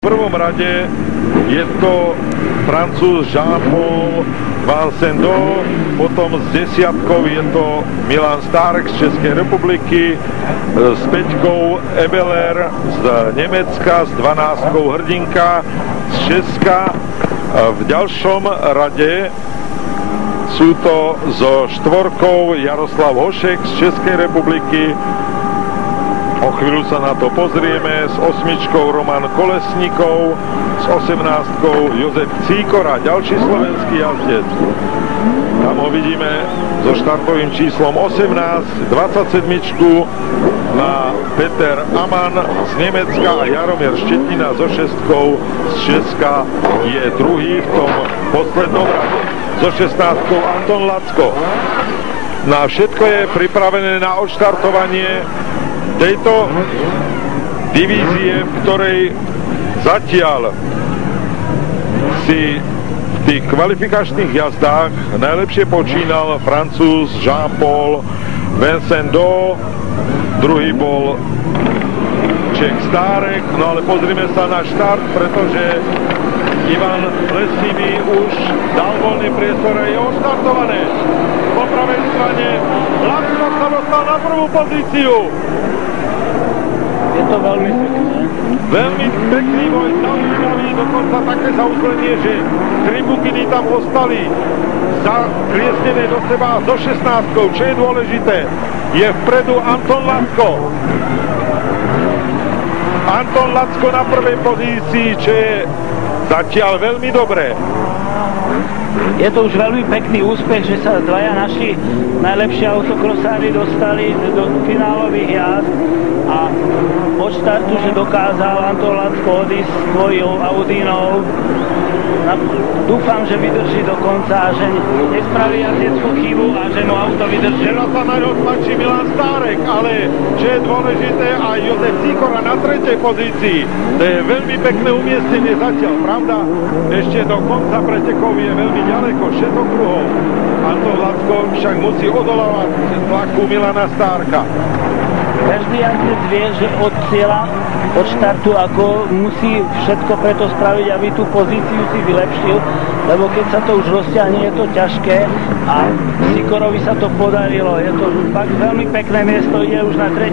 V prvom rade je to Francúz Jean-Paul Vincent, potom s desiatkou je to Milan Stárek z Českej republiky, s 5 Ebeler z Nemecka, s 12 Hrdinka z Česka. V ďalšom rade sú to so 4 Jaroslav Hošek z Českej republiky. O chvíľu sa na to pozrieme. S 8 Roman Kolesníkov, s 18 Jozef Cíkora, ďalší slovenský jazdec. Tam ho vidíme so štartovým číslom 18, 27 má Peter Aman z Nemecka a Jaromír Štetina so 6 z Česka je druhý v tom poslednom rade. So 16 Anton Lacko. Na všetko je pripravené na odštartovanie tejto divízie, v ktorej zatiaľ si v tých kvalifikačných jazdách najlepšie počínal Francúz Jean-Paul Vincent, druhý bol Čech Stárek. No ale pozrime sa na štart, pretože Ivan Lesnivý už dal voľný priestor a je odštartované. Po pravej strane Lacko sa dostal na prvú pozíciu. Je to veľmi pekné. Veľmi pekný boj, zaujímavý, dokonca také zaúzlenie, že 3 bukiny tam ostali zakliesnené do seba so 16, čo je dôležité. Je vpredu Anton Lacko. Anton Lacko na prvej pozícii, čo je zatiaľ veľmi dobré. Je to už veľmi pekný úspech, že sa dvaja naši najlepší autokrosári dostali do finálových jazd a od štartu, že dokázal Anton Lacko odísť svojou Audinou. Dúfam, že vydrží do konca a že nespraví jazdeckú chybu a že mu auto vydrží. Teraz sa na ňo tlačí Milan Stárek, ale čo je dôležité, aj Jozef Cíkora na 3. pozícii. To je veľmi pekné umiestnenie zatiaľ, pravda? Ešte do konca pretekov je veľmi ďaleko, 6 kruhov. Anton Lacko však musí odolávať tlaku Milana Stárka. Každý jazdec vie, že od cieľa, od štartu, ako musí všetko preto spraviť, aby tú pozíciu si vylepšil, lebo keď sa to už rozťahne, je to ťažké a Cíkorovi sa to podarilo. Je to fakt veľmi pekné miesto, ide už na 3.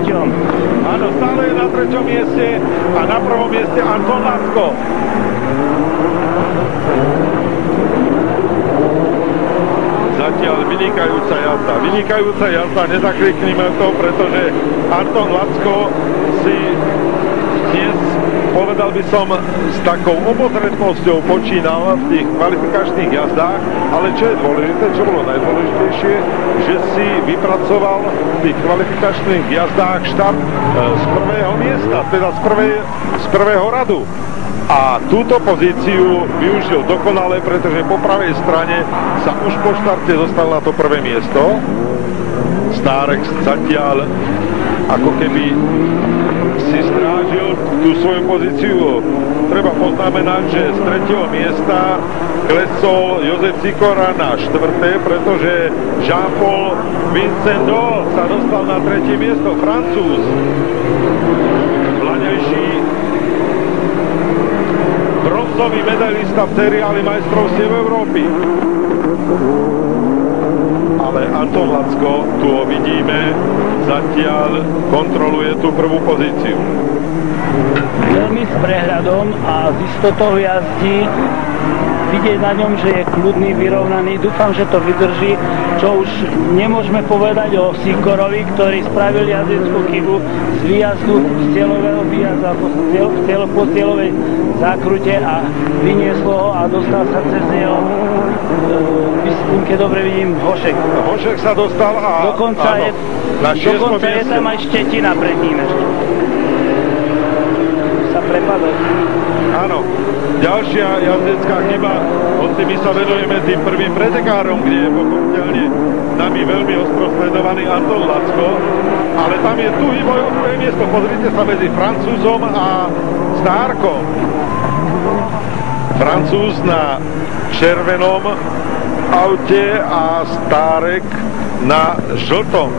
Áno, stále je na 3. mieste a na 1. mieste Anton Lacko. Zatiaľ vynikajúca jazda, nezakriknime to, pretože Anton Lacko si dnes, povedal by som, s takou obozretnosťou počínal v tých kvalifikačných jazdách, ale čo je dôležité, čo bolo najdôležitejšie, že si vypracoval v tých kvalifikačných jazdách štart z 1. miesta, teda z prvého radu. A túto pozíciu využil dokonale, pretože po pravej strane sa už po štarte dostal na to 1. miesto. Stárek zatiaľ ako keby si strážil tú svoju pozíciu. Treba poznamenať, že z 3. miesta klesol Jozef Cíkora na 4., pretože Jean-Paul Vincent sa dostal na 3. miesto. Francúz, mladejší bronzový medailista v seriáli majstrovstiev Európy. Ale Anton Lacko, tu ho vidíme, zatiaľ kontroluje tú prvú pozíciu. Veľmi s prehľadom a z istotou jazdí. Vidieť na ňom, že je kľudný, vyrovnaný. Dúfam, že to vydrží, čo už nemôžeme povedať o Cíkorovi, ktorý spravil jazdeckú chybu z výjazdu, z cieľového výjazdu po cieľovej zákrute a vynieslo ho a dostal sa cez neho, myslím, keď dobre vidím, Hošek. Hošek sa dostal a dokonca je tam aj Štetina pred ním ešte. Sa prepadol. Áno. Ďalšia jazdecká chyba, hoci my sa venujeme tým prvým pretekárom, kde je pochopiteľne nami veľmi ostro sledovaný Anton Lacko, ale tam je tuhý boj o 2. miesto. Pozrite sa medzi Francúzom a Stárkom. Francúz na červenom aute a Stárek na žltom.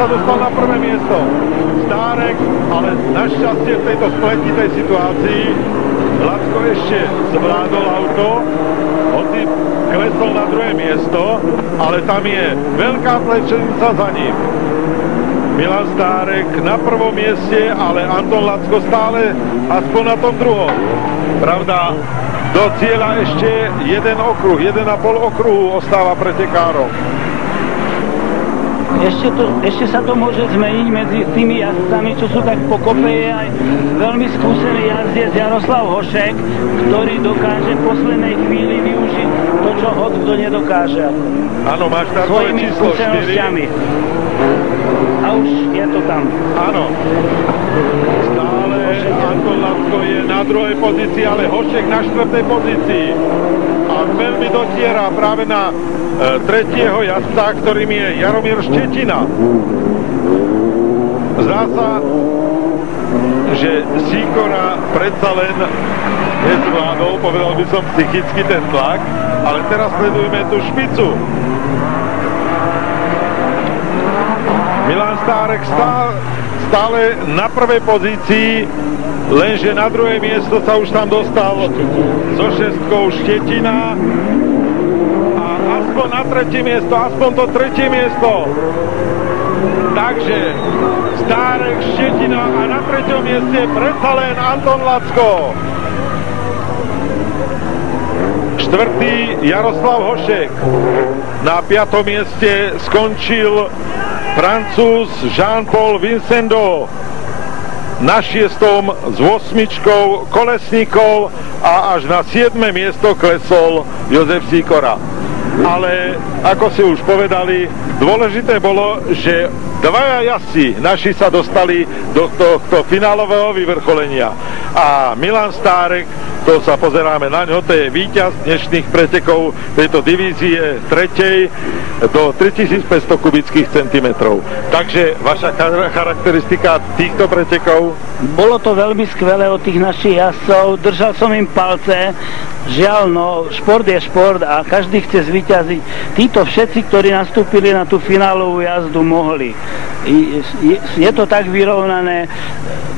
sa dostal na prvé miesto. Stárek, ale našťastie v tejto spletitej situácii Lacko ešte zvládol auto, hoci klesol na druhé miesto, ale tam je veľká plečenica za ním. Milan Stárek na prvom mieste, ale Anton Lacko stále aspoň na tom druhom. Pravda, do cieľa ešte 1,5 okruhu ostáva pretekárom. Ešte sa to môže zmeniť medzi tými jazdcami, čo sú tak pokope, je aj veľmi skúsený jazdec Jaroslav Hošek, ktorý dokáže v poslednej chvíli využiť to, čo kto nedokáže. Áno, máš štartové číslo 4. A už je to tam. Áno. Stále Anton Lacko je na druhej pozícii, ale Hošek na štvrtej pozícii. A veľmi dotiera práve na tretieho jazdca, ktorým je Jaromír Štetina. Zdá sa, že Sýkora predsa len nezvládol, povedal by som psychicky ten tlak, ale teraz sledujeme tú špicu. Milan Stárek stále na prvej pozícii, lenže na druhé miesto sa už tam dostal so šestkou Štetina a aspoň na tretie miesto, aspoň to tretie miesto. Takže Stárek, Štetina a na treťom mieste predsa len Anton Lacko. Štvrtý Jaroslav Hošek. Na 5. mieste skončil Francúz Jean-Paul Vincendo. Na 6. s 8 Kolesníkov a až na 7. miesto klesol Jozef Sýkora. Ale ako si už povedali, dôležité bolo, že dvaja jazdci naši sa dostali do tohto finálového vyvrcholenia. A Milan Stárek, to sa pozeráme na ňo, to je víťaz dnešných pretekov tejto divízie 3. do 3500 kubických centimetrov. Takže vaša charakteristika týchto pretekov? Bolo to veľmi skvelé od tých našich jazdcov, držal som im palce. Žiaľ, no, šport je šport a každý chce zvíťaziť. Títo všetci, ktorí nastúpili na tú finálovú jazdu, mohli. Je to tak vyrovnané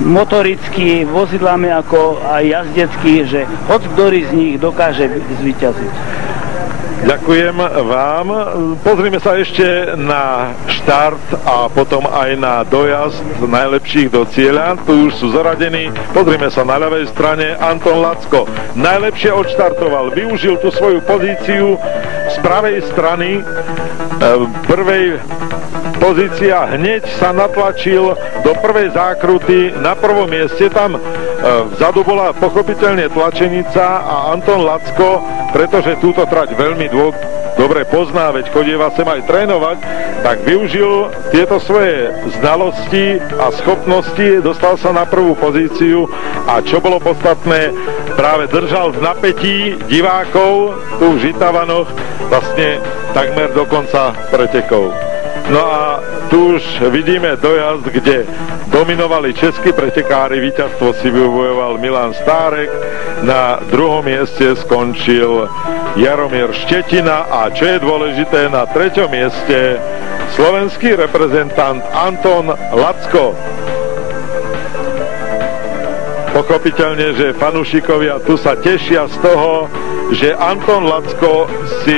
motoricky, vozidlami ako aj jazdecky, že hoď ktorý z nich dokáže zvíťaziť. Ďakujem vám. Pozrime sa ešte na štart a potom aj na dojazd najlepších do cieľa. Tu už sú zaradení. Pozrime sa na ľavej strane. Anton Lacko najlepšie odštartoval. Využil tú svoju pozíciu z pravej strany. Prvej pozícia hneď sa natlačil do prvej zákruty na prvom mieste. Tam vzadu bola pochopiteľne tlačenica a Anton Lacko, pretože túto trať veľmi dobre pozná, veď chodieva sem aj trénovať, tak využil tieto svoje znalosti a schopnosti, dostal sa na prvú pozíciu a čo bolo podstatné, práve držal v napätí divákov tu v Žitavanoch vlastne takmer do konca pretekov. No a tu už vidíme dojazd, kde dominovali českí pretekári, víťazstvo si vybojoval Milan Stárek, na druhom mieste skončil Jaromír Štetina a čo je dôležité, na treťom mieste slovenský reprezentant Anton Lacko. Pochopiteľne, že fanúšikovia tu sa tešia z toho, že Anton Lacko si